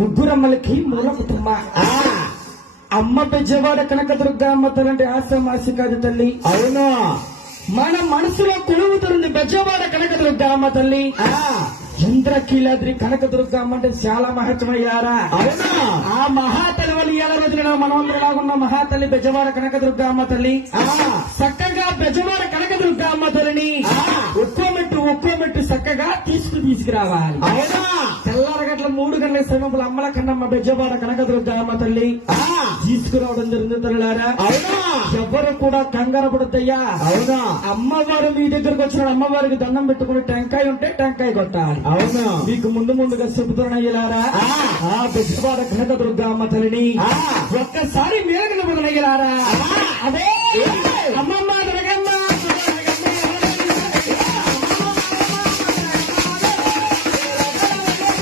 ముగ్గురమ్మలకి మూల కుటుంబ అమ్మ బెజవాడ కనకదుర్గ అమ్మ తలంటే ఆశమాసి కాదు తల్లి. అవును, మన మనసులో కొలువుతుంది బెజవాడ కనకదుర్గ అమ్మ తల్లి. ఇంద్రకీలాద్రి కనకదుర్గ అమ్మ అంటే చాలా మహత్వమయ్యారా. అవునా, ఆ మహాతల్లి వాళ్ళు ఏళ్ళ రోజున మనమందరిలాగున్న మహాతల్లి బెజవాడ కనకదుర్గ అమ్మ తల్లి చక్కగా బెజవాడ కనకదుర్గ అమ్మ తల్లిని ఒక్కో మెట్టు చక్కగా తీసుకురావాలి. అవునా, తెల్లారగట్ల 3 గంటల సమయంలో అమ్మల కన్నమ్మ బెజవాడ కనకదుర్గ అమ్మ తల్లి తీసుకురావడం జరిగింది తల్లారా. అవునా, ఎవరు కూడా కంగారు పడద్దయ్యా. అవునా, అమ్మవారు మీ దగ్గరకు వచ్చిన అమ్మవారికి దండం పెట్టుకుని టెంకాయ ఉంటే టెంకాయ కొట్టాలి. అవునా, మీకు ముందుగా చెబుతున్నాయ్యలారా ఆ బెజవాడ కనకదుర్గ అమ్మ తల్లిని ఒక్కసారి మేరకు మొదలయ్యలారా. అదే అమ్మమ్మ